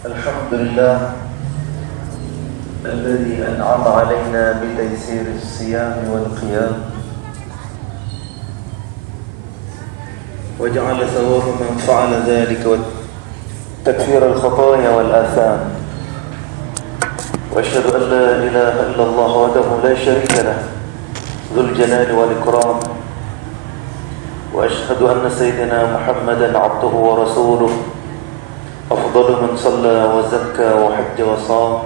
الحمد لله الذي أنعم علينا بتيسير الصيام والقيام وجعل ثواب من فعل ذلك وتكفير الخطايا والآثام، وأشهد أن لا إله إلا الله وحده لا شريك له ذو الجلال والإكرام، وأشهد أن سيدنا محمدا عبده ورسوله أفضل من صلى وزكى وحج وصام.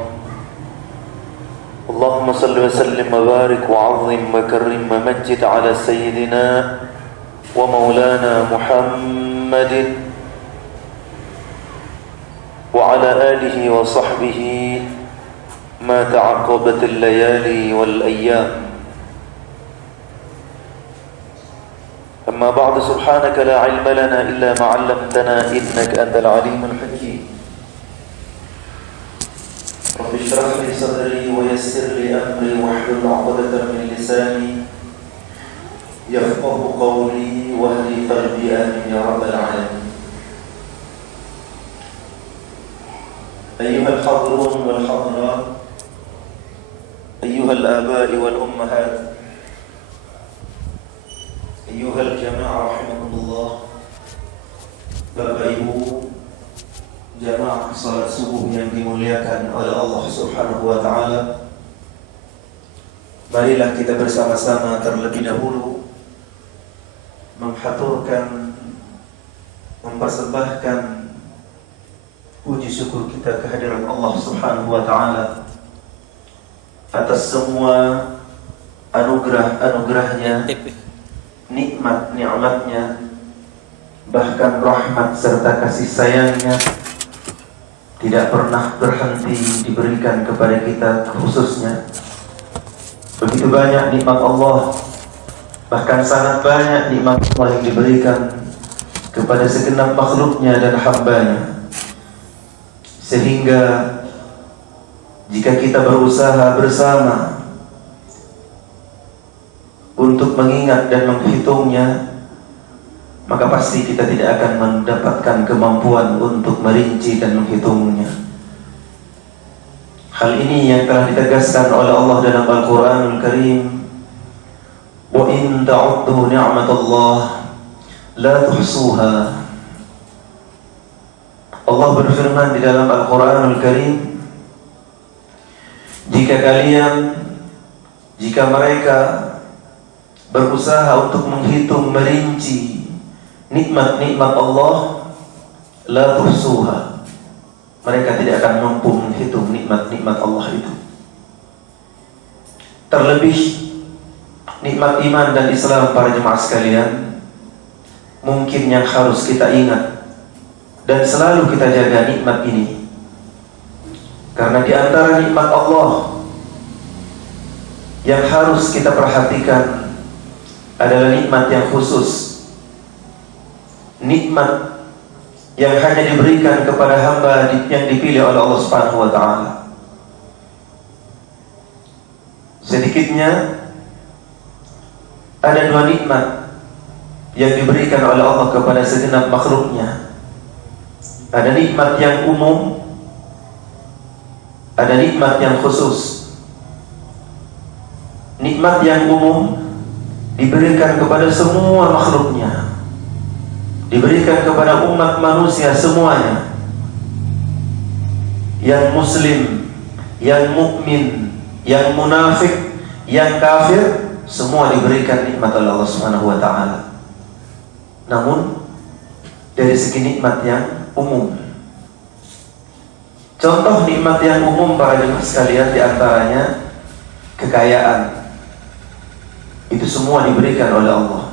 اللهم صل وسلم وبارك وعظم وكرم ومجد على سيدنا ومولانا محمد وعلى آله وصحبه ما تعقبت الليالي والأيام. أما بعد، سبحانك لا علم لنا إلا ما علمتنا إنك أنت العليم الحكيم. رب اشرح لي صدري ويسر لي أمري واحلل عقدة من لساني يفقه قولي واهدي قلبي آمين يا رب العالمين. أيها الحاضرون والحاضرات، أيها الآباء والأمهات، أيها الجماعة رحمكم الله. Bapak Ibu jamaah salat subuh yang dimuliakan oleh Allah Subhanahu wa taala, marilah kita bersama-sama terlebih dahulu menghaturkan, mempersembahkan puji syukur kita kehadiran Allah Subhanahu wa taala atas semua anugerah-anugerahnya, nikmat-nikmatnya, bahkan rahmat serta kasih sayangnya tidak pernah berhenti diberikan kepada kita khususnya. Begitu banyak nikmat Allah, bahkan sangat banyak nikmat Allah yang diberikan kepada segenap makhluknya dan hambanya, sehingga jika kita berusaha bersama untuk mengingat dan menghitungnya, maka pasti kita tidak akan mendapatkan kemampuan untuk merinci dan menghitungnya. Hal ini yang telah ditegaskan oleh Allah dalam Al-Quranul Karim, wa in ta'uddu ni'matallah la tuhsuha. Allah berfirman di dalam Al-Quranul Karim, jika mereka berusaha untuk menghitung, merinci nikmat-nikmat Allah, la tuhsuha, mereka tidak akan mampu menghitung nikmat-nikmat Allah itu. Terlebih nikmat iman dan Islam, para jemaah sekalian, mungkin yang harus kita ingat dan selalu kita jaga nikmat ini, karena di antara nikmat Allah yang harus kita perhatikan adalah nikmat yang khusus, nikmat yang hanya diberikan kepada hamba yang dipilih oleh Allah Subhanahu wa taala. Sedikitnya ada dua nikmat yang diberikan oleh Allah kepada segenap makhluknya. Ada nikmat yang umum, ada nikmat yang khusus. Nikmat yang umum diberikan kepada semua makhluknya, diberikan kepada umat manusia semuanya, yang muslim, yang mukmin, yang munafik, yang kafir, semua diberikan nikmat oleh Allah Subhanahu wa taala. Namun dari segi nikmat yang umum, contoh nikmat yang umum para jemaah sekalian, diantaranya kekayaan. Itu semua diberikan oleh Allah.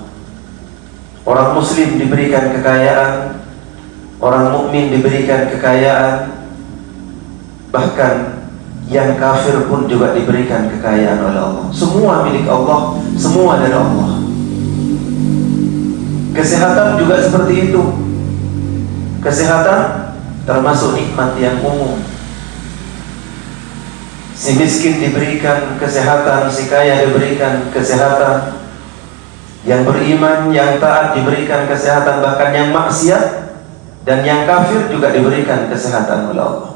Orang muslim diberikan kekayaan, orang mukmin diberikan kekayaan, bahkan yang kafir pun juga diberikan kekayaan oleh Allah. Semua milik Allah, semua dari Allah. Kesehatan juga seperti itu. Kesehatan termasuk nikmat yang umum. Si miskin diberikan kesehatan, si kaya diberikan kesehatan, yang beriman, yang taat diberikan kesehatan, bahkan yang maksiat dan yang kafir juga diberikan kesehatan oleh Allah.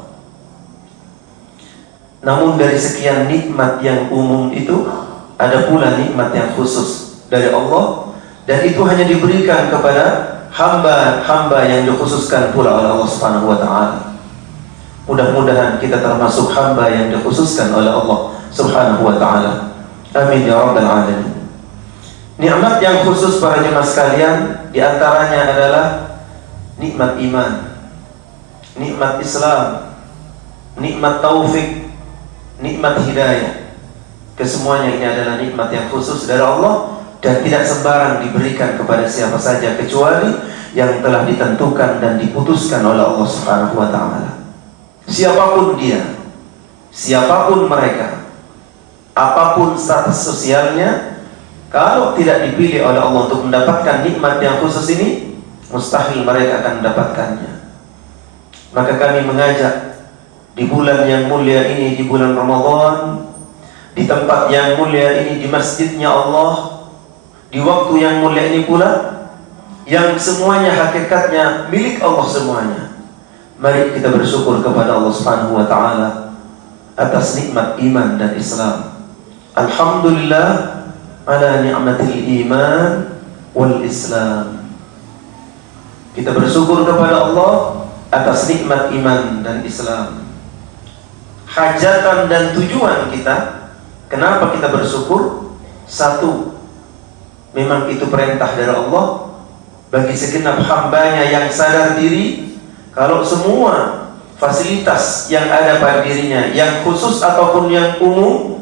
Namun dari sekian nikmat yang umum itu, ada pula nikmat yang khusus dari Allah, dan itu hanya diberikan kepada hamba-hamba yang dikhususkan pula oleh Allah Subhanahu wa taala. Mudah-mudahan kita termasuk hamba yang dikhususkan oleh Allah Subhanahu wa taala. Amin ya rabbal alamin. Nikmat yang khusus para jemaah sekalian, di antaranya adalah nikmat iman, nikmat Islam, nikmat taufik, nikmat hidayah. Kesemuanya ini adalah nikmat yang khusus dari Allah dan tidak sembarang diberikan kepada siapa saja kecuali yang telah ditentukan dan diputuskan oleh Allah Subhanahu wa taala. Siapapun dia, siapapun mereka, apapun status sosialnya, kalau tidak dipilih oleh Allah untuk mendapatkan nikmat yang khusus ini, mustahil mereka akan mendapatkannya. Maka kami mengajak di bulan yang mulia ini, di bulan Ramadan, di tempat yang mulia ini, di masjidnya Allah, di waktu yang mulia ini pula, yang semuanya hakikatnya milik Allah semuanya. Mari kita bersyukur kepada Allah Subhanahu wa taala atas nikmat iman dan Islam. Alhamdulillah ala ni'matil iman wal Islam. Kita bersyukur kepada Allah atas nikmat iman dan Islam. Hajatan dan tujuan kita, kenapa kita bersyukur? Satu, memang itu perintah dari Allah bagi segenap hambanya yang sadar diri. Kalau semua fasilitas yang ada pada dirinya, yang khusus ataupun yang umum,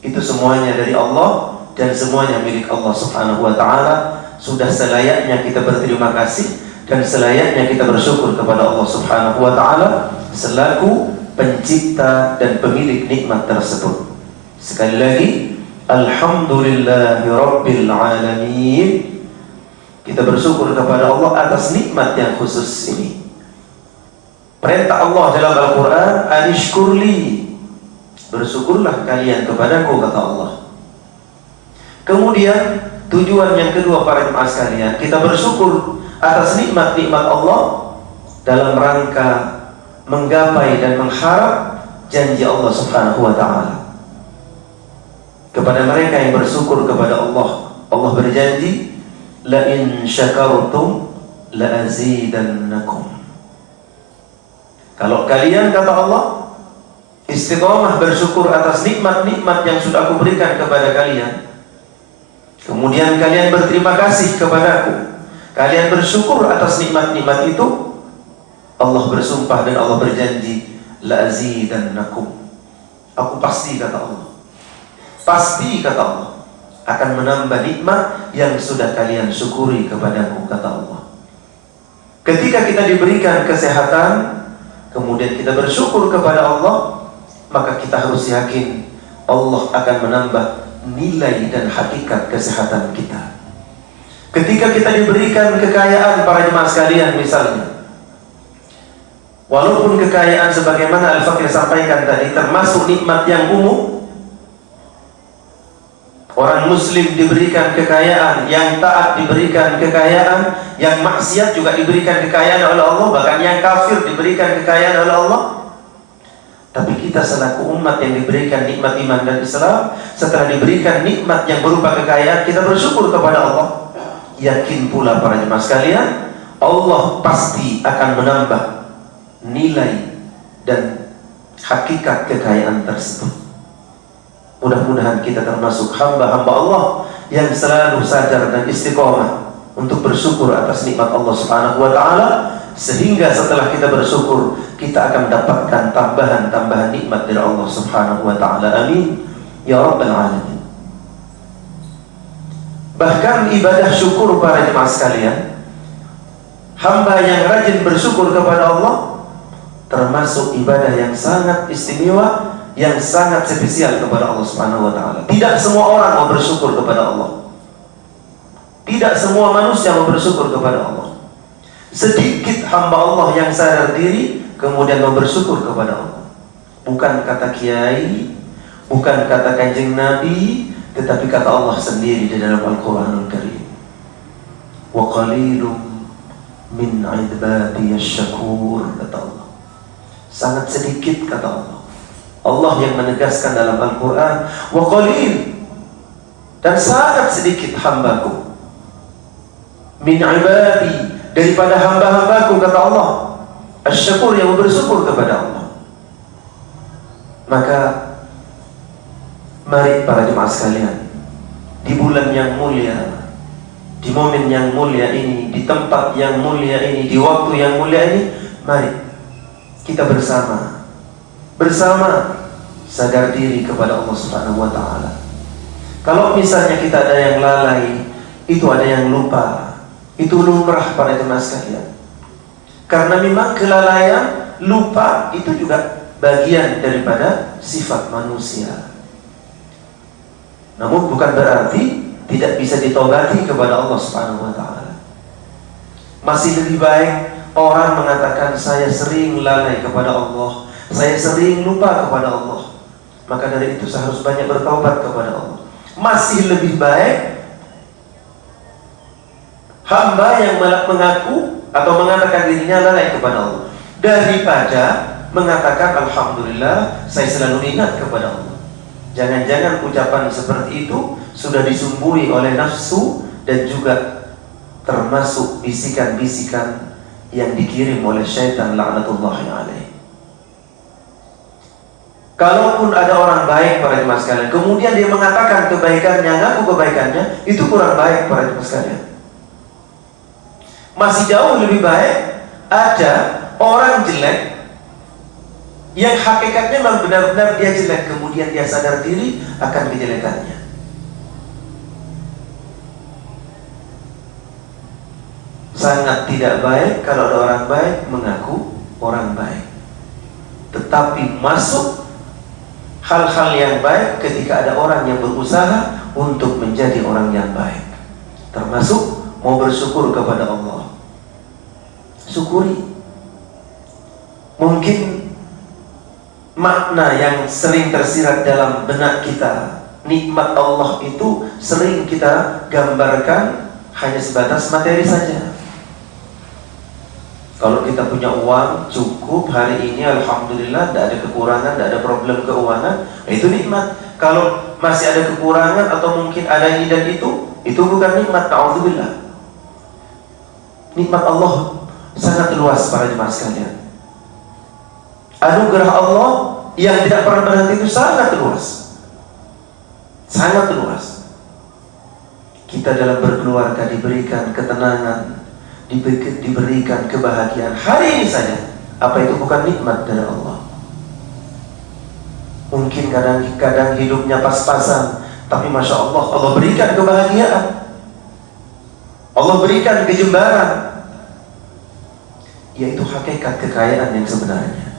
itu semuanya dari Allah dan semuanya milik Allah Subhanahu wa taala, sudah selayaknya kita berterima kasih dan selayaknya kita bersyukur kepada Allah Subhanahu wa taala selaku pencipta dan pemilik nikmat tersebut. Sekali lagi, alhamdulillahirabbil alamin. Kita bersyukur kepada Allah atas nikmat yang khusus ini. Perintah Allah dalam Al-Quran, anishkurli, bersyukurlah kalian kepadaku, kata Allah. Kemudian tujuan yang kedua para jemaah sekalian, kita bersyukur atas nikmat-nikmat Allah dalam rangka menggapai dan mengharap janji Allah Subhanahu wa ta'ala. Kepada mereka yang bersyukur kepada Allah, Allah berjanji, la in syakartum la azidannakum. Kalau kalian, kata Allah, istiqamah bersyukur atas nikmat-nikmat yang sudah aku berikan kepada kalian, kemudian kalian berterima kasih kepadaku, kalian bersyukur atas nikmat-nikmat itu, Allah bersumpah dan Allah berjanji, la azidannakum. Aku pasti, kata Allah, pasti, kata Allah, akan menambah nikmat yang sudah kalian syukuri kepadaku, kata Allah. Ketika kita diberikan kesehatan, kemudian kita bersyukur kepada Allah, maka kita harus yakin Allah akan menambah nilai dan hakikat kesehatan kita. Ketika kita diberikan kekayaan para jemaah sekalian, misalnya, walaupun kekayaan sebagaimana Al-Fakir sampaikan tadi termasuk nikmat yang umum, orang muslim diberikan kekayaan, yang taat diberikan kekayaan, yang maksiat juga diberikan kekayaan oleh Allah, bahkan yang kafir diberikan kekayaan oleh Allah. Tapi kita selaku umat yang diberikan nikmat iman dan Islam, setelah diberikan nikmat yang berupa kekayaan, kita bersyukur kepada Allah. Yakin pula para jemaah sekalian, Allah pasti akan menambah nilai dan hakikat kekayaan tersebut. Mudah-mudahan kita termasuk hamba-hamba Allah yang selalu sadar dan istiqomah untuk bersyukur atas nikmat Allah Subhanahu wa ta'ala, sehingga setelah kita bersyukur, kita akan mendapatkan tambahan-tambahan nikmat dari Allah Subhanahu wa ta'ala. Amin ya rabbal alamin. Bahkan ibadah syukur para jemaah sekalian, hamba yang rajin bersyukur kepada Allah termasuk ibadah yang sangat istimewa, yang sangat spesial kepada Allah Subhanahu wa ta'ala. Tidak semua orang mau bersyukur kepada Allah. Tidak semua manusia mau bersyukur kepada Allah. Sedikit hamba Allah yang sadar diri kemudian mau bersyukur kepada Allah. Bukan kata kiai, bukan kata kanjeng Nabi, tetapi kata Allah sendiri di dalam Al-Quranul Karim. Wa qalilum min ibadiyasy syakur, kata Allah. Sangat sedikit, kata Allah, Allah yang menegaskan dalam Al-Quran, wa qalil, dan sangat sedikit hambaku, min ibadi, daripada hamba-hambaku, kata Allah, asy-syakur, yang bersyukur kepada Allah. Maka mari para jemaah sekalian, di bulan yang mulia, di momen yang mulia ini, di tempat yang mulia ini, di waktu yang mulia ini, mari kita bersama sadar diri kepada Allah Subhanahu wa ta'ala. Kalau misalnya kita ada yang lalai, itu ada yang lupa, itu lumrah para jemaah sekalian. Karena memang kelalaian, lupa itu juga bagian daripada sifat manusia. Namun bukan berarti tidak bisa ditobati kepada Allah Subhanahu wa ta'ala. Masih lebih baik orang mengatakan, saya sering lalai kepada Allah, saya sering lupa kepada Allah, maka dari itu saya harus banyak bertaubat kepada Allah. Masih lebih baik hamba yang mengaku atau mengatakan dirinya lalai kepada Allah, daripada mengatakan alhamdulillah saya selalu ingat kepada Allah. Jangan-jangan ucapan seperti itu sudah disumbui oleh nafsu dan juga termasuk bisikan-bisikan yang dikirim oleh syaitan laknatullahi alaih. Kalaupun ada orang baik para jemaah sekalian, kemudian dia mengatakan kebaikannya, ngaku kebaikannya, itu kurang baik para jemaah sekalian. Masih jauh lebih baik ada orang jelek yang hakikatnya memang benar-benar dia jelek, kemudian dia sadar diri akan kejelekannya. Sangat tidak baik kalau ada orang baik mengaku orang baik, tetapi masuk hal-hal yang baik ketika ada orang yang berusaha untuk menjadi orang yang baik, termasuk mau bersyukur kepada Allah. Syukuri. Mungkin makna yang sering tersirat dalam benak kita, nikmat Allah itu sering kita gambarkan hanya sebatas materi saja. Kalau kita punya uang cukup hari ini, alhamdulillah, tidak ada kekurangan, tidak ada problem keuangan, itu nikmat. Kalau masih ada kekurangan atau mungkin ada ini dan itu bukan nikmat, na'udzubillah. Nikmat Allah sangat luas para jemaah sekalian. Anugerah Allah yang tidak pernah berhenti itu sangat luas, sangat luas. Kita dalam berkeluarga diberikan ketenangan, diberikan kebahagiaan hari ini saja. Apa itu bukan nikmat dari Allah? Mungkin kadang-kadang hidupnya pas-pasan, tapi masya Allah, Allah berikan kebahagiaan, Allah berikan kejembaran, yaitu hakikat kekayaan yang sebenarnya.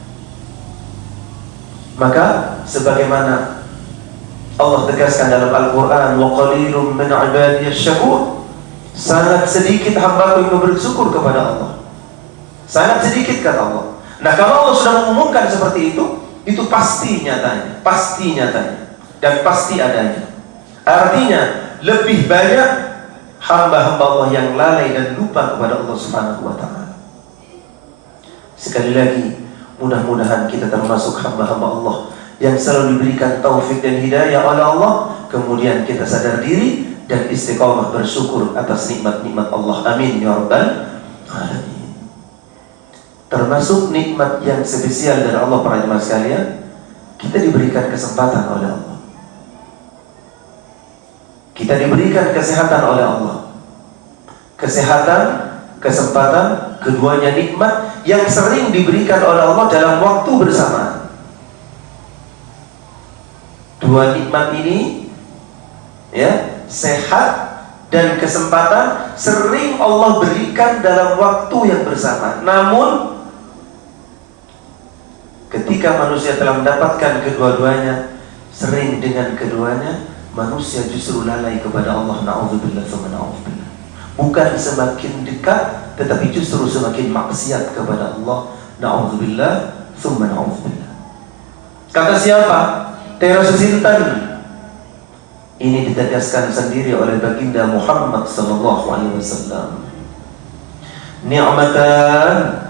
Maka sebagaimana Allah tegaskan dalam Al-Quran, wa qalilum min ibadiyasy syakur, sangat sedikit hamba-Ku yang bersyukur kepada Allah. Sangat sedikit kata Allah. Nah, kalau Allah sudah mengumumkan seperti itu pasti nyatanya, dan pasti adanya. Artinya lebih banyak hamba-hamba Allah yang lalai dan lupa kepada Allah Subhanahu wa ta'ala. Sekali lagi, mudah-mudahan kita termasuk hamba-hamba Allah yang selalu diberikan taufik dan hidayah oleh Allah, kemudian kita sadar diri dan istiqamah bersyukur atas nikmat-nikmat Allah. Amin ya rabbal alamin. Termasuk nikmat yang spesial dari Allah para jemaah sekalian, kita diberikan kesempatan oleh Allah. Kita diberikan kesehatan oleh Allah. Kesehatan, kesempatan, keduanya nikmat yang sering diberikan oleh Allah dalam waktu bersamaan. Dua nikmat ini, ya, sehat dan kesempatan, sering Allah berikan dalam waktu yang bersamaan. Namun ketika manusia telah mendapatkan kedua-duanya, sering dengan keduanya manusia justru lalai kepada Allah. Na'udzubillah tsumma na'udzubillah. Bukan semakin dekat, tetapi justru semakin maksiat kepada Allah. Na'udzubillah tsumma na'udzubillah. Kata siapa? Teras Sintan. Ini ditegaskan sendiri oleh baginda Muhammad sallallahu alaihi wasallam. Ni'matan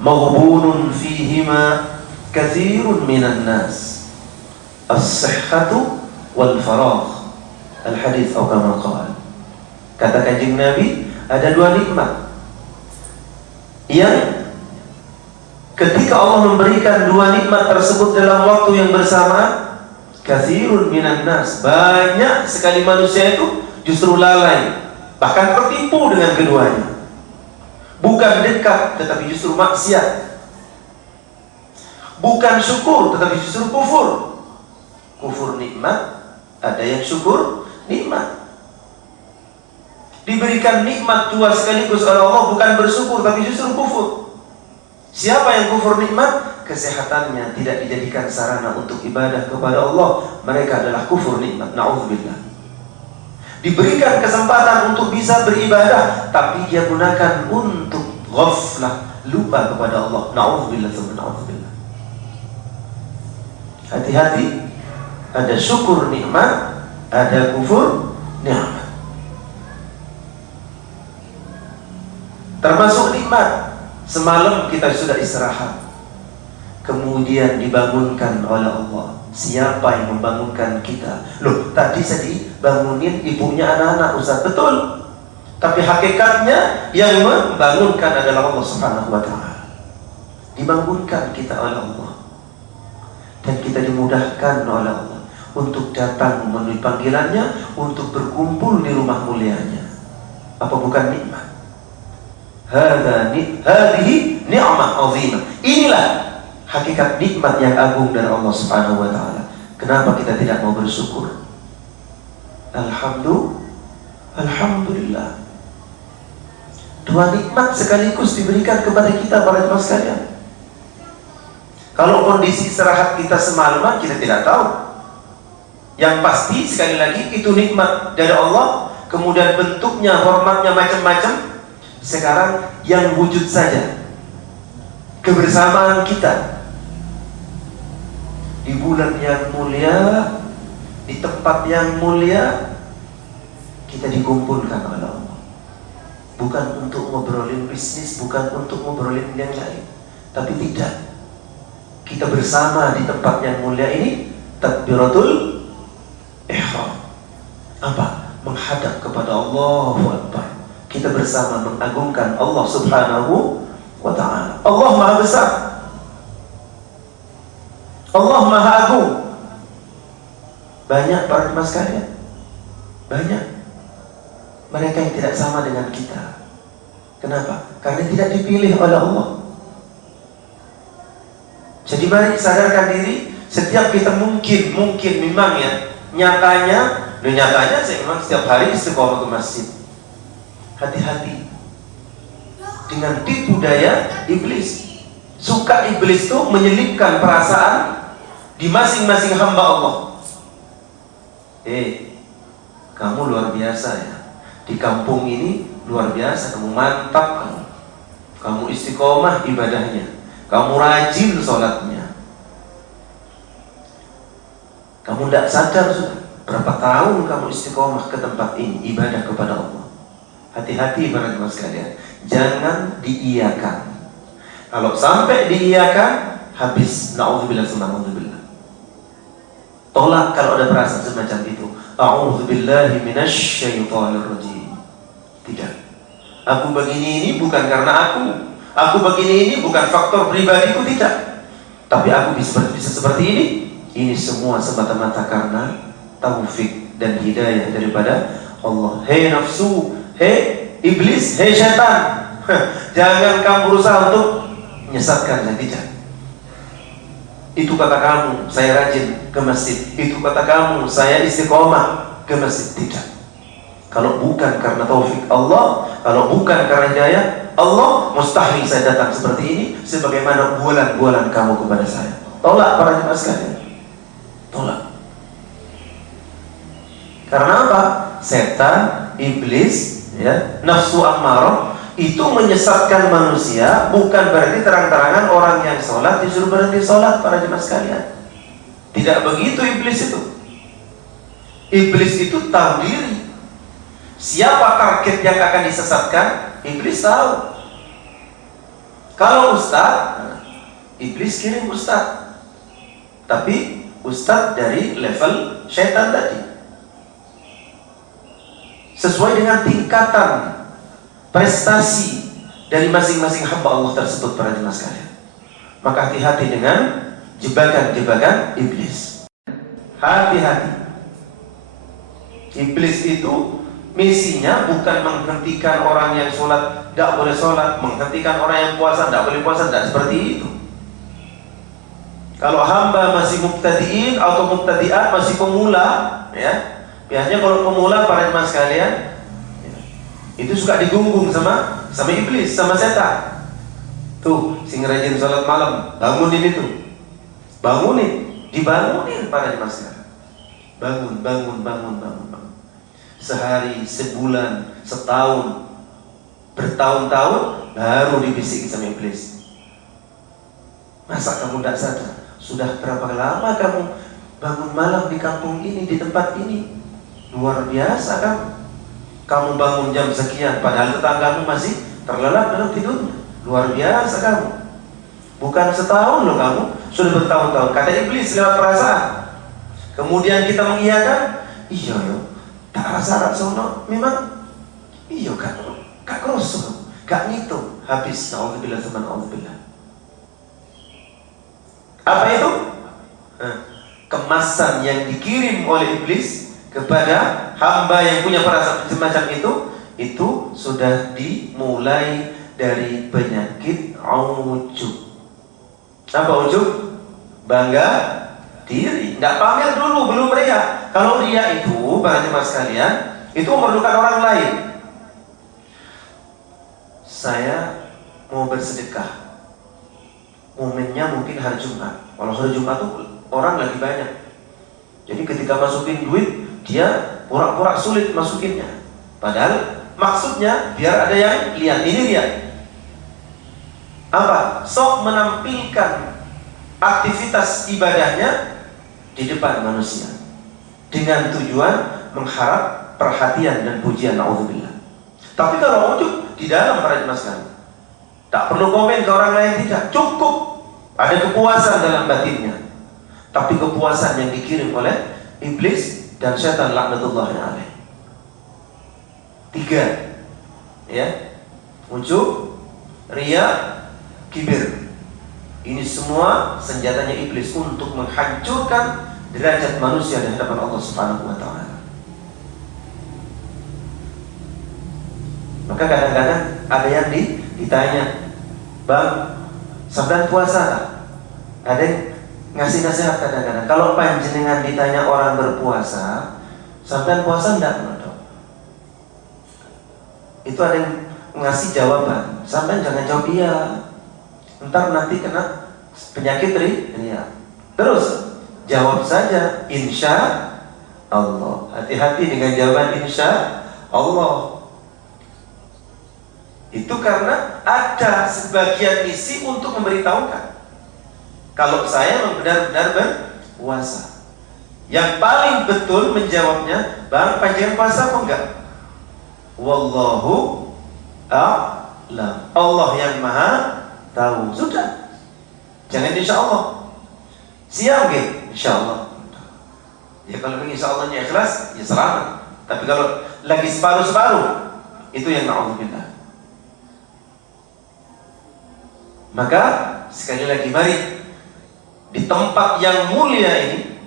maghbunun fihima kathirun minan nas as-sihhatu wal faragh. Al-hadits atau kama qala. Kata Kanjeng Nabi, ada dua nikmat yang ketika Allah memberikan dua nikmat tersebut dalam waktu yang bersamaan, kathirun minan nas, banyak sekali manusia itu justru lalai, bahkan tertipu dengan keduanya. Bukan dekat, tetapi justru maksiat. Bukan syukur, tetapi justru kufur. Kufur nikmat, ada yang syukur nikmat. Diberikan nikmat dua sekaligus oleh Allah, bukan bersyukur tapi justru kufur. Siapa yang kufur nikmat? Kesehatannya tidak dijadikan sarana untuk ibadah kepada Allah, mereka adalah kufur nikmat. Na'udzubillah. Diberikan kesempatan untuk bisa beribadah, tapi dia gunakan untuk ghaflah, lupa kepada Allah. Na'udzubillah, na'udzubillah. Hati-hati, ada syukur nikmat, ada kufur nikmat. Termasuk nikmat, semalam kita sudah istirahat, kemudian dibangunkan oleh Allah. Siapa yang membangunkan kita? Loh, tadi saya dibangunin ibunya anak-anak, Ustaz. Betul. Tapi hakikatnya yang membangunkan adalah Allah Subhanahu wa ta'ala. Dibangunkan kita oleh Allah, dan kita dimudahkan oleh Allah untuk datang memenuhi panggilannya, untuk berkumpul di rumah mulianya. Apa bukan nikmat? Hadhihi ni'mah 'azimah. Inilah hakikat nikmat yang agung dari Allah Subhanahu wa taala. Kenapa kita tidak mau bersyukur? Alhamdulillah. Dua nikmat sekaligus diberikan kepada kita, para jemaah sekalian. Kalau kondisi istirahat kita semalaman kita tidak tahu. Yang pasti sekali lagi itu nikmat dari Allah, kemudian bentuknya, formatnya macam-macam. Sekarang yang wujud saja kebersamaan kita di bulan yang mulia, di tempat yang mulia, kita dikumpulkan oleh Allah. Bukan untuk ngobrolin bisnis, bukan untuk ngobrolin yang lain, tapi tidak. Kita bersama di tempat yang mulia ini, takbiratul ihram. Apa? Menghadap kepada Allahu Akbar. Kita bersama mengagungkan Allah Subhanahu wa ta'ala. Allah Maha Besar, Allah Maha Agung. Banyak para jemaah sekalian, banyak mereka yang tidak sama dengan kita. Kenapa? Karena tidak dipilih oleh Allah. Jadi mari sadarkan diri. Setiap kita mungkin memang ya, nyatanya saya memang setiap hari istiqomah ke masjid. Hati-hati dengan tipu daya iblis. Suka iblis itu menyelipkan perasaan di masing-masing hamba Allah. Kamu luar biasa ya, di kampung ini luar biasa, kamu mantap, kamu istiqomah ibadahnya, kamu rajin sholatnya. Kamu tidak sadar sudah berapa tahun kamu istiqomah ke tempat ini, ibadah kepada Allah. Hati-hati para jemaah sekalian, jangan diiyakan. Kalau sampai diiyakan, habis. Na'udzubillah, na'udzubillah. Tolak kalau ada perasaan semacam itu. A'udzubillahi minasyaitonir rajim. Tidak. Aku begini ini bukan karena aku begini ini bukan faktor pribadiku, tidak. Tapi aku bisa seperti ini. Ini semua semata-mata karena taufik dan hidayah daripada Allah. Hei nafsu, hei iblis, hei syaitan, jangan kamu berusaha untuk menyesatkan saya, tidak. Itu kata kamu, saya rajin ke masjid. Itu kata kamu, saya istiqomah ke masjid, tidak. Kalau bukan karena taufik Allah, kalau bukan karena hidayah Allah, mustahil saya datang seperti ini, sebagaimana bualan-bualan kamu kepada saya. Tolak para jemaah sekalian, tolak. Karena apa? Setan, iblis, ya, nafsu ammarah itu menyesatkan manusia. Bukan berarti terang-terangan orang yang sholat disuruh berhenti sholat, para jemaah sekalian. Tidak begitu iblis itu. Iblis itu tahu diri. Siapa target yang akan disesatkan? Iblis tahu. Kalau ustaz, iblis kirim ustaz. tapi ustadz dari level syaitan tadi. Sesuai dengan tingkatan prestasi dari masing-masing hamba Allah tersebut, para jemaah sekalian. Maka hati-hati dengan jebakan-jebakan iblis. Hati-hati. Iblis itu misinya bukan menghentikan orang yang sholat tidak boleh sholat, menghentikan orang yang puasa tidak boleh puasa, tidak seperti itu. Kalau hamba masih mubtadiin atau mubtadiat, masih pemula, ya, biasanya kalau pemula, para jemaah sekalian, itu suka digunggung sama iblis, sama setan. Tuh, sing rajin sholat malam, bangunin itu, dibangunin para jemaah sekalian. Bangun. Sehari, sebulan, setahun, bertahun-tahun, baru dibisiki sama iblis. Masa kamu tidak sadar? Sudah berapa lama kamu bangun malam di kampung ini, di tempat ini? Luar biasa kamu bangun jam sekian, padahal tetanggamu masih terlelap dalam tidurnya. Luar biasa kamu. Bukan setahun loh kamu, sudah bertahun-tahun. Kata iblis lewat perasaan. Kemudian kita mengiyakan, iya yo, tak rasa sono, memang iya kan, gak kroso, gak ngitung, habis. Na'udzubillah teman, na'udzubillah. Apa itu? Kemasan yang dikirim oleh iblis kepada hamba yang punya perasaan semacam itu sudah dimulai dari penyakit ujub. Apa ujub? Bangga diri, tidak pamer dulu, belum ria. Kalau ria itu, para jemaah sekalian, itu memerlukan orang lain. Saya mau bersedekah, momennya mungkin hari Jumat. Kalau hari Jumat itu orang lagi banyak. Jadi ketika masukin duit, dia pura-pura sulit masukinnya. Padahal maksudnya biar ada yang lihat. Ini dia. Apa? Sok menampilkan aktivitas ibadahnya di depan manusia dengan tujuan mengharap perhatian dan pujian. Na'udzubillah. Tapi kalau ujub di dalam, para jemaah sekalian, tak perlu komen ke orang lain, tidak. Cukup ada kepuasan dalam batinnya. Tapi kepuasan yang dikirim oleh iblis dan syaitan laknatullahi alaih. 3, ya, ujub, riya, kibir. Ini semua senjatanya iblis untuk menghancurkan derajat manusia di hadapan Allah Subhanahu wa taala. Maka kadang-kadang ada yang ditanya, "Bang, sampean puasa tak?" Ada yang ngasih nasihat kadang-kadang. Kalau panjenengan ditanya orang berpuasa, sampean puasa enggak? Itu ada yang ngasih jawaban, sampean jangan jawab iya, ntar nanti kena penyakit ria. Terus jawab saja insya Allah. Hati-hati dengan jawaban insya Allah. Itu karena ada sebagian misi untuk memberitahukan kalau saya benar-benar berpuasa. Yang paling betul menjawabnya, "Bang, panjenengan puasa apa enggak?" Wallahu a'lam. Allah yang maha tahu. Sudah. Jangan insya Allah. Siap ke? Insya Allah. Ya kalau insya Allahnya ikhlas, ya selamat. Tapi kalau lagi separuh-separuh, itu yang na'udzubillah. Maka sekali lagi, mari di tempat yang mulia ini,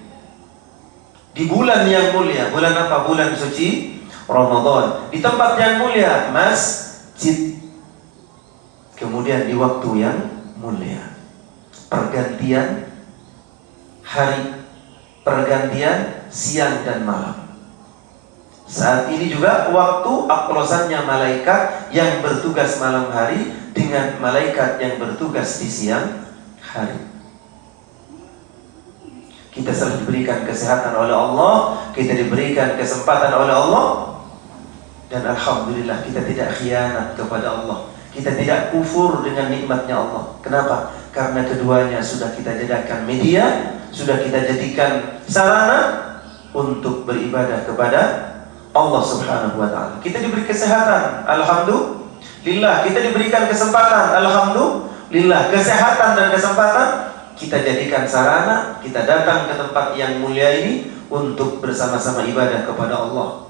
di bulan yang mulia. Bulan apa? Bulan suci Ramadan. Di tempat yang mulia, masjid. Kemudian di waktu yang mulia, pergantian hari, pergantian siang dan malam. Saat ini juga waktu aklosannya malaikat yang bertugas malam hari dengan malaikat yang bertugas di siang hari. Kita selalu diberikan kesehatan oleh Allah, kita diberikan kesempatan oleh Allah, dan alhamdulillah kita tidak khianat kepada Allah. Kita tidak kufur dengan nikmatnya Allah. Kenapa? Karena keduanya sudah kita jadikan media, sudah kita jadikan sarana untuk beribadah kepada Allah Subhanahu wa ta'ala. Kita diberi kesehatan, alhamdulillah. Kita diberikan kesempatan, alhamdulillah. Kesehatan dan kesempatan kita jadikan sarana, kita datang ke tempat yang mulia ini untuk bersama-sama ibadah kepada Allah.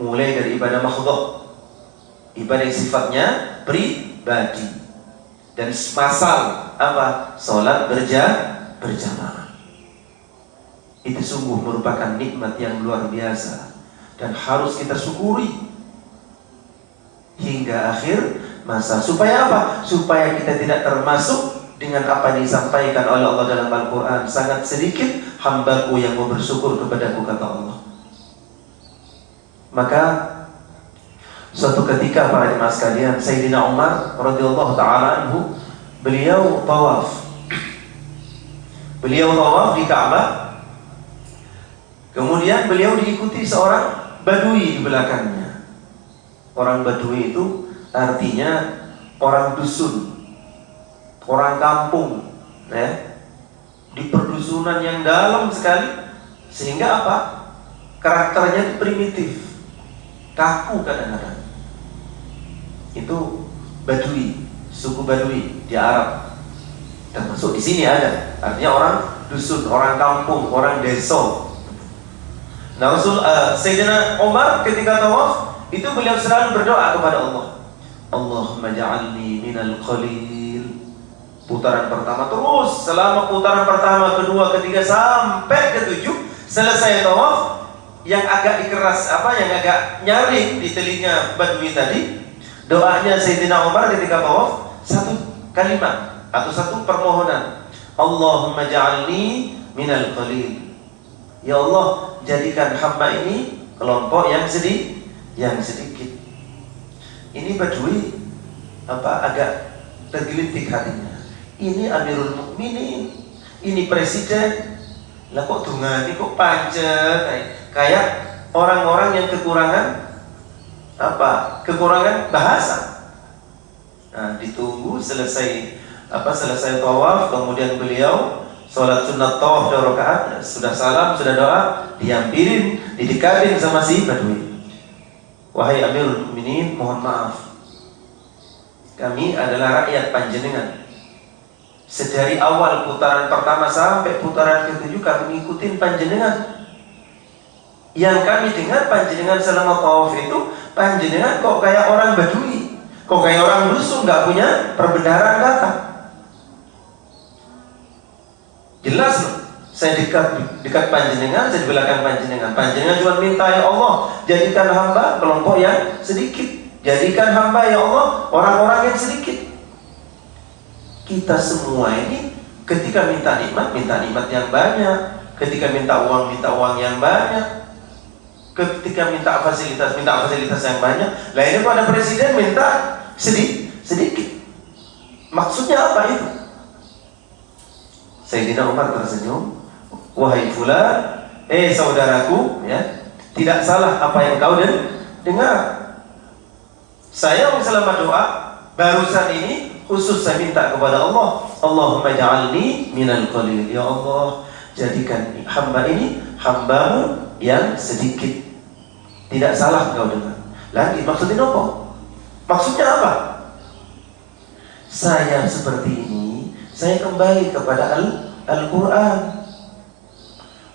Mulai dari ibadah makhdhu, ibadah yang sifatnya pribadi, dan masal apa? Salat berjamaah. Itu sungguh merupakan nikmat yang luar biasa dan harus kita syukuri hingga akhir masa. Supaya apa? Supaya kita tidak termasuk dengan apa yang disampaikan oleh Allah dalam Al-Quran. Sangat sedikit hambaku yang mau bersyukur kepadaku, kata Allah. Maka suatu ketika para jemaah sekalian, Sayyidina Umar radhiyallahu taala anhu, beliau tawaf di Ka'bah. Kemudian beliau diikuti seorang badui di belakangnya. Orang badui itu artinya orang dusun, orang kampung, ya, di perdusunan yang dalam sekali, sehingga apa? Karakternya itu primitif, kaku kadang-kadang. Itu badui, suku badui di Arab. Termasuk di sini ada, artinya orang dusun, orang kampung, orang desa. Nah, Sayyidina Umar ketika tawaf itu beliau selalu berdoa kepada Allah. Allahumma ja'alni minal qalil. Putaran pertama terus, selama putaran pertama, kedua, ketiga sampai ketujuh, selesai tawaf, yang agak dikeras yang agak nyaring di telinga badui tadi, doanya Sayyidina Umar ketika tawaf, satu kalimat atau satu permohonan. Allahumma ja'alni minal qalil. Ya Allah, jadikan hamba ini kelompok yang sedikit. Ini badui agak tergelitik hatinya. Ini Amirul Mukminin, ini presiden. Lah kok dungani kok pancet kayak orang-orang yang kekurangan bahasa. Nah, ditunggu selesai tawaf, kemudian beliau sholat sunat tawaf 2 rakaat, sudah salam, sudah doa, diambilin, didekatin sama si badui. Wahai Amirul Mukminin, mohon maaf, kami adalah rakyat panjenengan. Sedari awal putaran pertama sampai putaran ke-7 kami ngikutin panjenengan. Yang kami dengar panjenengan selama tawaf itu, panjenengan kok kayak orang badui, kok kayak orang dusun, gak punya perbendaharaan kata. Jelas loh, saya dekat panjenengan, saya di belakang panjenengan. Panjenengan cuma minta, ya Allah, jadikan hamba kelompok yang sedikit. Jadikan hamba, ya Allah, orang-orang yang sedikit. Kita semua ini ketika minta nikmat yang banyak. Ketika minta uang yang banyak. Ketika minta fasilitas yang banyak. Lah ini pada presiden minta sedikit. Maksudnya apa itu? Sayyidina Umar tersenyum. Wahai fulan, saudaraku, ya, tidak salah apa yang kau dengar. Saya selama doa barusan ini khusus saya minta kepada Allah, Allahumma ja'alni minal qalil. Ya Allah, jadikan hamba ini hambamu yang sedikit. Tidak salah kau dengar. Lagi maksudnya apa? Maksudnya apa? Saya seperti ini, saya kembali kepada Al-Quran.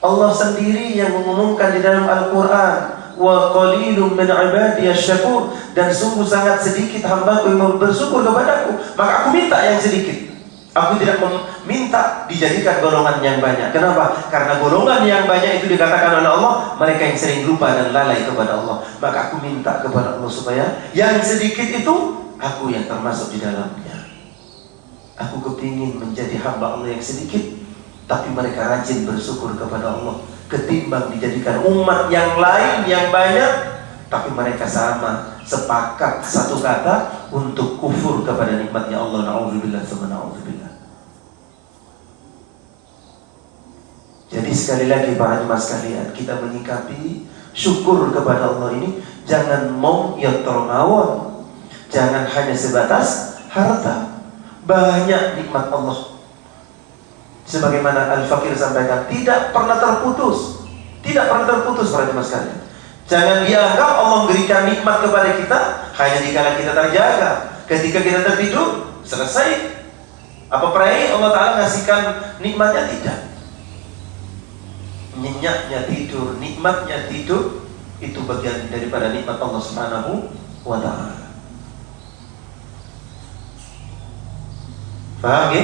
Allah sendiri yang mengumumkan di dalam Al-Quran, wa qalilun min ibadiyasy syakur, dan sungguh sangat sedikit hambaku yang bersyukur kepadaku. Maka aku minta yang sedikit. Aku tidak meminta dijadikan golongan yang banyak. Kenapa? Karena golongan yang banyak itu dikatakan oleh Allah, mereka yang sering lupa dan lalai kepada Allah. Maka aku minta kepada Allah supaya yang sedikit itu aku yang termasuk di dalamnya. Aku kepingin menjadi hamba Allah yang sedikit, tapi mereka rajin bersyukur kepada Allah, ketimbang dijadikan umat yang lain yang banyak, tapi mereka sama, sepakat satu kata untuk kufur kepada nikmatnya Allah. Na'udzubillah tsumma na'udzubillah. Jadi sekali lagi para jemaah sekalian, kita menyikapi syukur kepada Allah ini jangan mau yatromawon, jangan hanya sebatas harta. Banyak nikmat Allah, sebagaimana Al-Fakir sampaikan, tidak pernah terputus para jemaah sekalian. Jangan dianggap Allah memberikan nikmat kepada kita hanya dikala kita terjaga. Ketika kita tertidur, selesai. Apa peraih Allah Ta'ala ngasihkan nikmatnya? Tidak. Nyenyaknya tidur, nikmatnya tidur, itu bagian daripada nikmat Allah Subhanahu wa Ta'ala. Paham ya?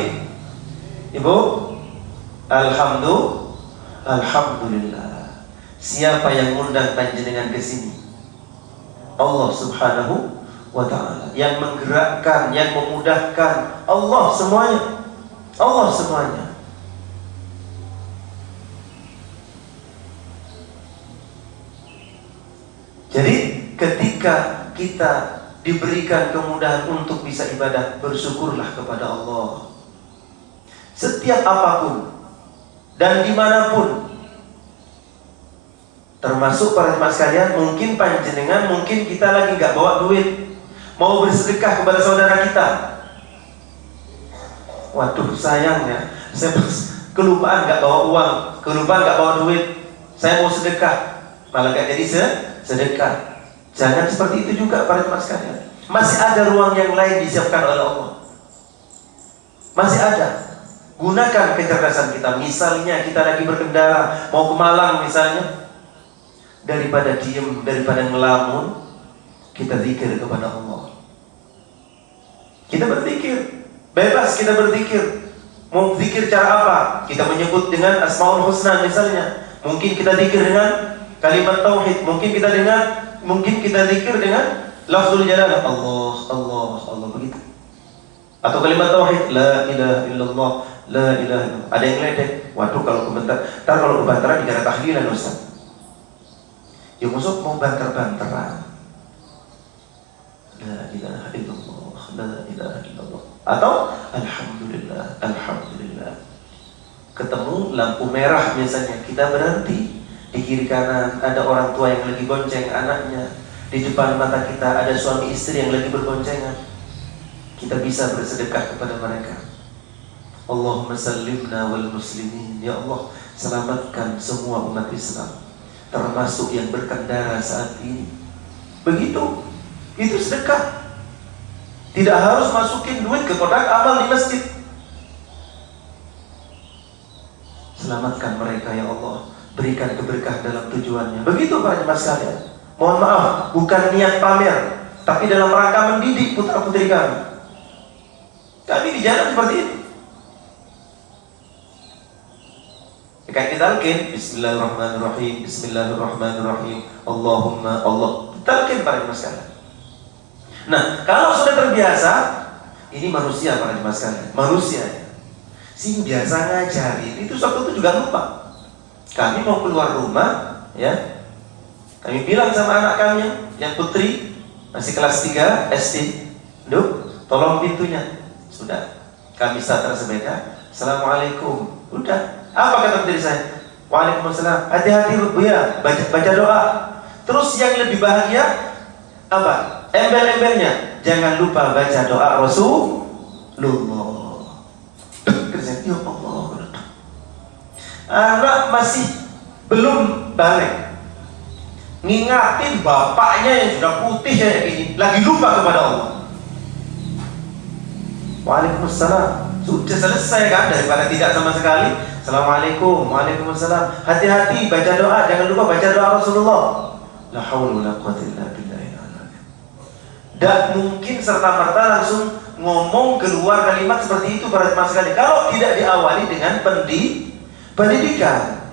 Ibu? Alhamdulillah. Siapa yang ngundang panjenengan ke sini? Allah Subhanahu wa Ta'ala. Yang menggerakkan, yang memudahkan, Allah semuanya. Allah semuanya. Jadi ketika kita diberikan kemudahan untuk bisa ibadah, bersyukurlah kepada Allah. Setiap apapun dan dimanapun, termasuk para jemaah sekalian, mungkin panjenengan, mungkin kita lagi nggak bawa duit, mau bersedekah kepada saudara kita. Waduh, sayangnya saya kelupaan nggak bawa uang, kelupaan nggak bawa duit. Saya mau sedekah, malah nggak jadi sedekah. Jangan seperti itu juga para jemaah sekalian. Masih ada ruang yang lain disiapkan oleh Allah. Masih ada. Gunakan kecerdasan kita. Misalnya kita lagi berkendara mau ke Malang misalnya, daripada diem, daripada ngelamun, kita zikir kepada Allah. Kita berzikir, bebas kita berzikir. Mau zikir cara apa? Kita menyebut dengan Asmaul Husna misalnya. Mungkin kita zikir dengan kalimat tauhid, mungkin kita zikir dengan lafzul jalalah, Allah, Allah, Allah, begitu. Atau kalimat tauhid, la ilaha illallah, la ilaha illallah. Ada yang ledek, waduh kalau kebentar, ntar kalau kebantaran dikira tahlilan Ustaz. Ya musuh mau banter-banteran. La ilaha illallah, la ilaha illallah. Atau alhamdulillah, alhamdulillah. Ketemu lampu merah misalnya, kita berhenti. Di kiri kanan ada orang tua yang lagi bonceng anaknya. Di depan mata kita ada suami istri yang lagi berboncengan. Kita bisa bersedekah kepada mereka. Allahumma sallimna wal muslimin. Ya Allah, selamatkan semua umat Islam, termasuk yang berkendara saat ini. Begitu. Itu sedekah. Tidak harus masukin duit ke kotak amal di masjid. Selamatkan mereka ya Allah. Berikan keberkahan dalam tujuannya. Begitu para jemaah sekalian. Mohon maaf, bukan niat pamer, tapi dalam rangka mendidik putra-putri kami. Kami di jalan seperti itu. Kayak kita talqin, Bismillahirrahmanirrahim, Bismillahirrahmanirrahim, Allahumma Allah. Talqin para jemaah sekalian. Nah, kalau sudah terbiasa, ini manusia para jemaah sekalian, manusia. Si biasa ngajarin, itu suatu itu juga lupa. Kami mau keluar rumah, ya. Kami bilang sama anak kami yang putri masih kelas 3 SD, "Duk, tolong pintunya." Sudah. Kami starter sepeda. Assalamualaikum. Udah. Apa kata diri saya? Waalaikumsalam. Hati-hati Bu ya, baca doa. Terus yang lebih bahagia apa? Embel-embelnya. Jangan lupa baca doa Rasulullah. Ya Allah. Anak masih belum balik, ngingatin bapaknya yang sudah putih kayak gini, lagi lupa kepada Allah. Waalaikumsalam. Sudah selesai kan, daripada tidak sama sekali. Assalamualaikum, waalaikumsalam. Hati-hati baca doa, jangan lupa baca doa Rasulullah. La haula wala quwwata illa billah. Dan mungkin serta-merta langsung ngomong keluar kalimat seperti itu para jemaah sekalian. Kalau tidak diawali dengan pendidikan.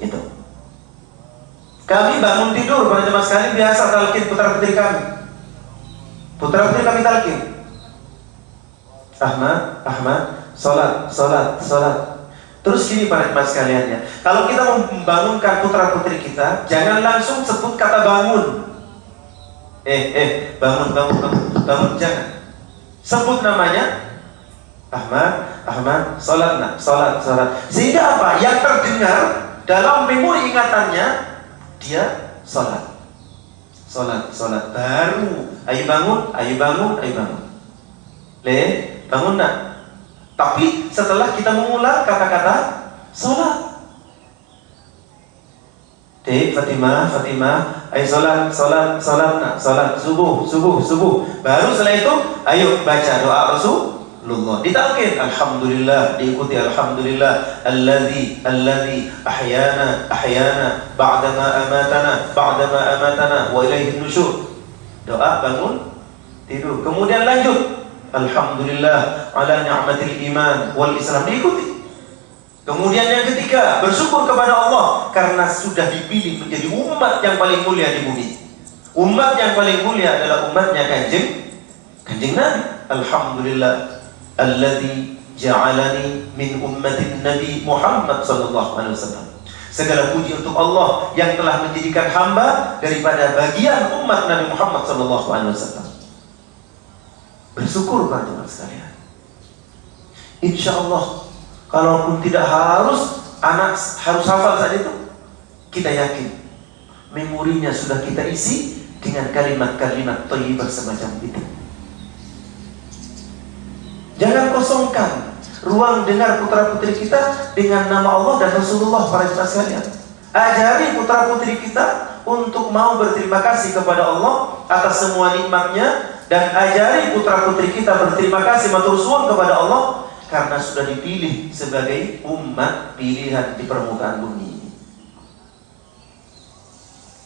Itu. Kami bangun tidur para jemaah sekalian biasa talqin putra-putri kami. Putra-putri kami talqin. Ahmad, salat. Terus gini para jemaah sekalian ya. Kalau kita membangunkan putra-putri kita, jangan langsung sebut kata bangun. Bangun, jangan. Sebut namanya Ahmad, salat. Sehingga apa? Yang terdengar dalam memori ingatannya, dia salat. Baru ayo bangun. Bangun nak. Tapi setelah kita mengulang kata-kata salat. Fatimah, ayo salat nak, salat subuh. Baru setelah itu, ayo baca doa Ditalkin alhamdulillah, diikuti alhamdulillah alladzi ahyana ba'dama amatana wa ilaihin nusyur. Doa bangun tidur. Kemudian lanjut alhamdulillah ala ni'matil iman wal islam, diikuti. Kemudian yang ketiga, bersyukur kepada Allah karena sudah dipilih menjadi umat yang paling mulia di bumi. Umat yang paling mulia adalah umatnya Kanjeng Nabi. Alhamdulillah alladzi ja'alani min ummatin Nabi Muhammad sallallahu alaihi wasallam. Segala puji untuk Allah yang telah menjadikan hamba daripada bagian umat Nabi Muhammad sallallahu alaihi wasallam. Bersyukur para teman sekalian. Insyaallah, kalaupun tidak harus anak harus hafal saat itu, kita yakin memorinya sudah kita isi dengan kalimat-kalimat thayyibah semacam itu. Jangan kosongkan ruang dengar putra-putri kita dengan nama Allah dan Rasulullah para jemaah sekalian. Ajari putra-putri kita untuk mau berterima kasih kepada Allah atas semua nikmatnya, dan ajari putra-putri kita berterima kasih matur suwun kepada Allah karena sudah dipilih sebagai umat pilihan di permukaan bumi ini.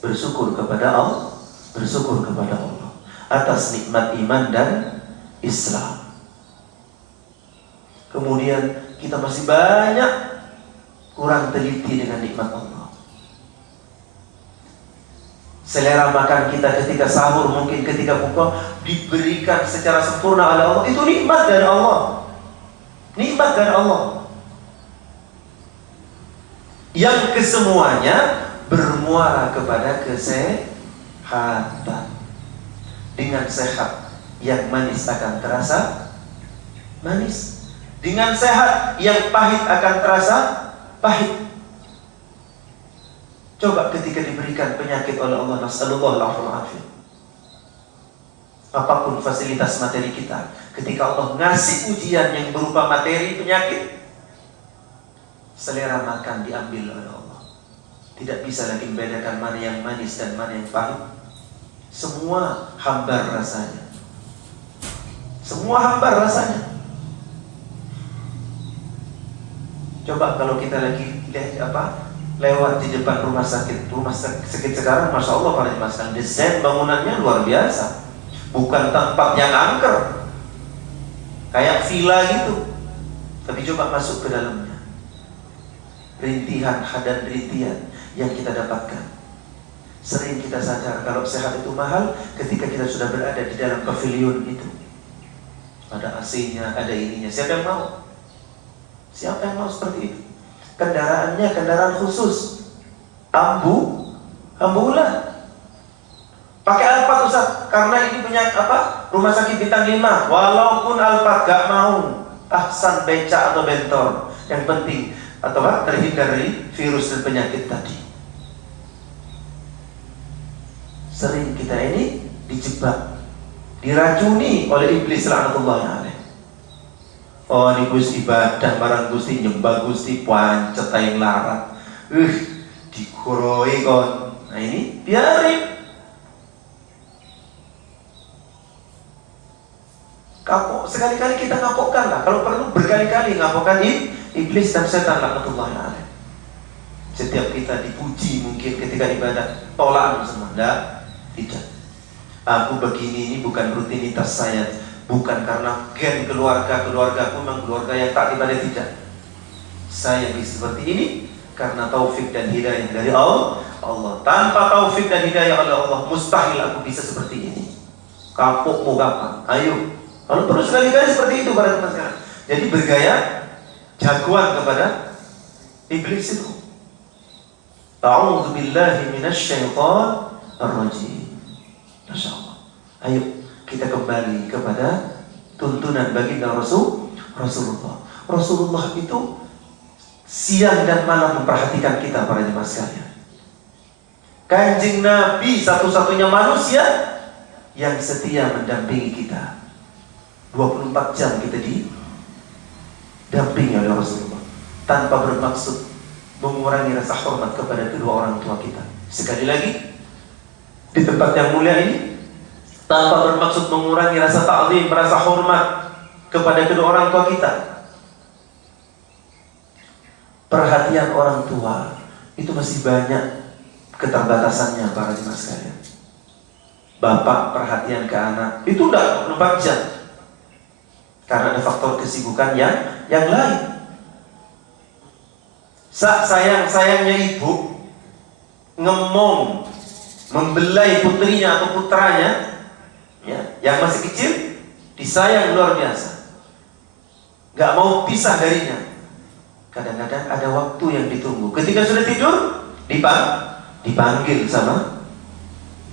Bersyukur kepada Allah atas nikmat iman dan Islam. Kemudian kita masih banyak kurang teliti dengan nikmat Allah. Selera makan kita ketika sahur, mungkin ketika buka, diberikan secara sempurna oleh Allah. Itu nikmat dari Allah. Nikmat dari Allah yang kesemuanya bermuara kepada kesehatan. Dengan sehat, yang manis akan terasa manis. Dengan sehat, yang pahit akan terasa pahit. Coba ketika diberikan penyakit oleh Allah, nasallallahu alaihi wasallam, apapun fasilitas materi kita, ketika Allah ngasih ujian yang berupa materi penyakit, selera makan diambil oleh Allah. Tidak bisa lagi membedakan mana yang manis dan mana yang pahit. Semua hambar rasanya. Coba kalau kita lagi lihat lewat di depan rumah sakit sekarang, masya Allah para jemaah sekalian, desain bangunannya luar biasa. Bukan tempat yang angker, kayak villa gitu. Tapi coba masuk ke dalamnya, rintihan dan rintihan yang kita dapatkan. Sering kita sadar kalau sehat itu mahal ketika kita sudah berada di dalam pavilion itu. Ada AC-nya, ada ininya. Siapa yang mau? Siapa yang mau seperti itu? Kendaraannya kendaraan khusus, ambulan. Pakai Alphard Ustaz, karena ini punya rumah sakit bintang 5. Walaupun Alphard gak mau, ahsan beca atau bentor. Yang penting terhindar dari virus dan penyakit tadi. Sering kita ini dijebak, diracuni oleh iblis laknatullah alaih. Oh, ini Gusti ibadah marang Gusti, nyembah Gusti pancet aing larat. Digoroi kon. Nah ini biarin. Kapok, sekali-kali kita ngapokkan lah. Kalau perlu berkali-kali ngapokkan iblis dan setan laknatullah alaih. Setiap kita dipuji mungkin ketika ibadah, tolak semua. Tidak. Aku begini, ini bukan rutinitas saya. Bukan karena gen keluargaku memang keluarga yang tak ibadah, tidak. Saya bisa seperti ini karena taufik dan hidayah dari Allah. Tanpa taufik dan hidayah oleh Allah, mustahil aku bisa seperti ini. Kapok mau kapan? Ayo. Kalau perlu sekali-kali seperti itu para teman sekalian. Jadi bergaya jagoan kepada iblis itu. A'udzu billahi minasyaitonir rajim. Masya Allah. Ayo kita kembali kepada tuntunan baginda Rasulullah. Rasulullah itu siang dan malam memperhatikan kita para jemaah sekalian. Kanjeng Nabi satu-satunya manusia yang setia mendampingi kita. 24 jam kita didampingi oleh Rasulullah, tanpa bermaksud mengurangi rasa hormat kepada kedua orang tua kita. Sekali lagi, di tempat yang mulia ini, tanpa bermaksud mengurangi rasa ta'zim, rasa hormat kepada kedua orang tua kita. Perhatian orang tua itu masih banyak keterbatasannya para jemaah sekalian. Bapak perhatian ke anak itu udah 24 jam karena ada faktor kesibukan yang lain. Sayangnya ibu ngemong membelai putrinya atau putranya ya, yang masih kecil, disayang luar biasa, gak mau pisah darinya. Kadang-kadang ada waktu yang ditunggu. Ketika sudah tidur, dipanggil sama,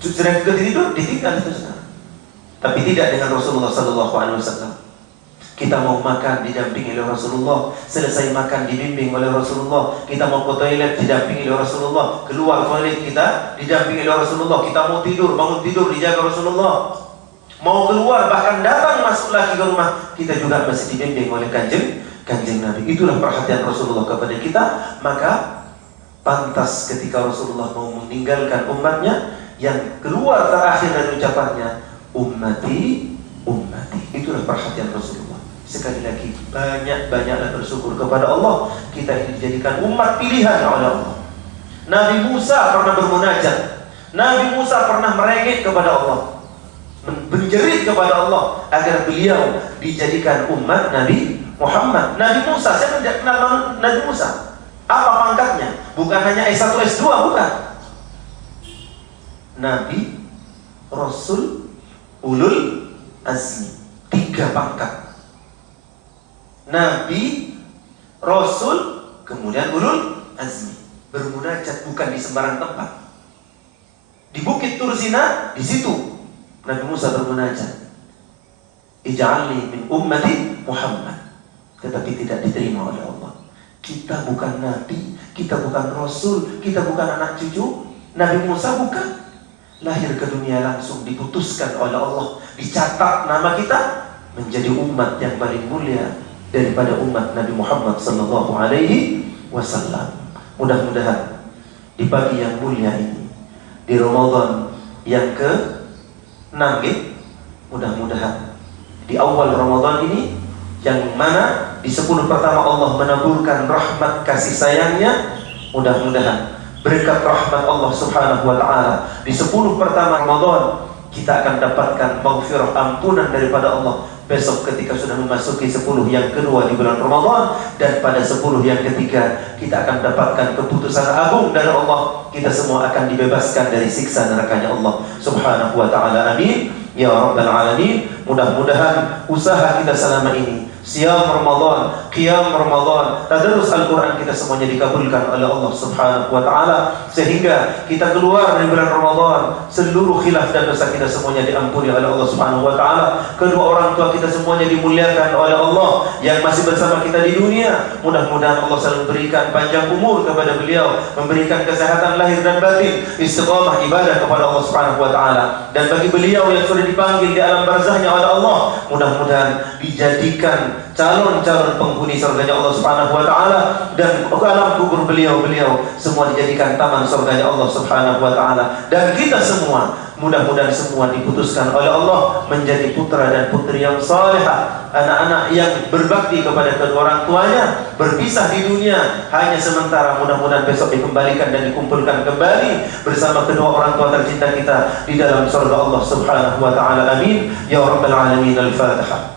sudah tidur, ditinggal itu. Tapi tidak dengan Rasulullah SAW. Kita mau makan didampingi oleh Rasulullah, selesai makan dibimbing oleh Rasulullah. Kita mau ke toilet didampingi oleh Rasulullah, keluar toilet kita didampingi oleh Rasulullah. Kita mau tidur, bangun tidur dijaga Rasulullah. Mau keluar bahkan datang masuk lagi ke rumah, kita juga masih dibimbing oleh kanjeng Nabi. Itulah perhatian Rasulullah kepada kita. Maka pantas ketika Rasulullah mau meninggalkan umatnya, yang keluar terakhir dari ucapannya, ummati, ummati. Itulah perhatian Rasulullah. Sekali lagi, banyak-banyaklah bersyukur kepada Allah, kita ini dijadikan umat pilihan oleh Allah. Nabi Musa pernah bermunajat, Nabi Musa pernah merengek kepada Allah, menjerit kepada Allah agar beliau dijadikan umat Nabi Muhammad. Nabi Musa, saya tidak kenal Nabi Musa. Apa pangkatnya? Bukan hanya S1, S2, bukan. Nabi, Rasul, Ulul Azmi. 3 pangkat. Nabi, Rasul, kemudian Ulul Azmi. Bermunajat bukan di sembarang tempat. Di Bukit Tursina, di situ Nabi Musa bermunajat. Ij'alni min ummati Muhammad. Tetapi tidak diterima oleh Allah. Kita bukan Nabi, kita bukan Rasul, kita bukan anak cucu Nabi Musa, bukan. Lahir ke dunia langsung diputuskan oleh Allah, dicatat nama kita menjadi umat yang paling mulia daripada umat Nabi Muhammad sallallahu alaihi wasallam. Mudah-mudahan di pagi yang mulia ini, di Ramadan yang ke-6, mudah-mudahan di awal Ramadan ini, yang mana di 10 pertama Allah menaburkan rahmat kasih sayangnya, mudah-mudahan berkat rahmat Allah subhanahu wa ta'ala di 10 pertama Ramadan kita akan dapatkan maghfirah, ampunan daripada Allah. Besok ketika sudah memasuki 10 yang kedua di bulan Ramadan, dan pada 10 yang ketiga kita akan dapatkan keputusan agung dari Allah. Kita semua akan dibebaskan dari siksa nerakanya Allah subhanahu wa ta'ala. Amin ya rabbal alamin. Mudah-mudahan usaha kita selama ini, Siyam Ramadan, Qiyam Ramadan, tadarus Al-Quran, kita semuanya dikabulkan oleh Allah subhanahu wa ta'ala, sehingga kita keluar dari bulan Ramadan seluruh khilaf dan dosa kita semuanya diampuni oleh Allah subhanahu wa ta'ala. Kedua orang tua kita semuanya dimuliakan oleh Allah yang masih bersama kita di dunia. Mudah-mudahan Allah selalu berikan panjang umur kepada beliau, memberikan kesehatan lahir dan batin, istiqamah ibadah kepada Allah subhanahu wa ta'ala. Dan bagi beliau yang sudah dipanggil di alam barzahnya oleh Allah, mudah-mudahan dijadikan calon-calon penghuni surganya Allah subhanahu wa ta'ala. Dan alam kubur beliau semua dijadikan taman surganya Allah subhanahu wa ta'ala. Dan kita semua, mudah-mudahan semua diputuskan oleh Allah menjadi putra dan putri yang salihah, anak-anak yang berbakti kepada kedua orang tuanya, berpisah di dunia hanya sementara. Mudah-mudahan besok dikembalikan dan dikumpulkan kembali bersama kedua orang tua tercinta kita di dalam surga Allah subhanahu wa ta'ala. Amin ya rabbal alamin. Al-Fatihah.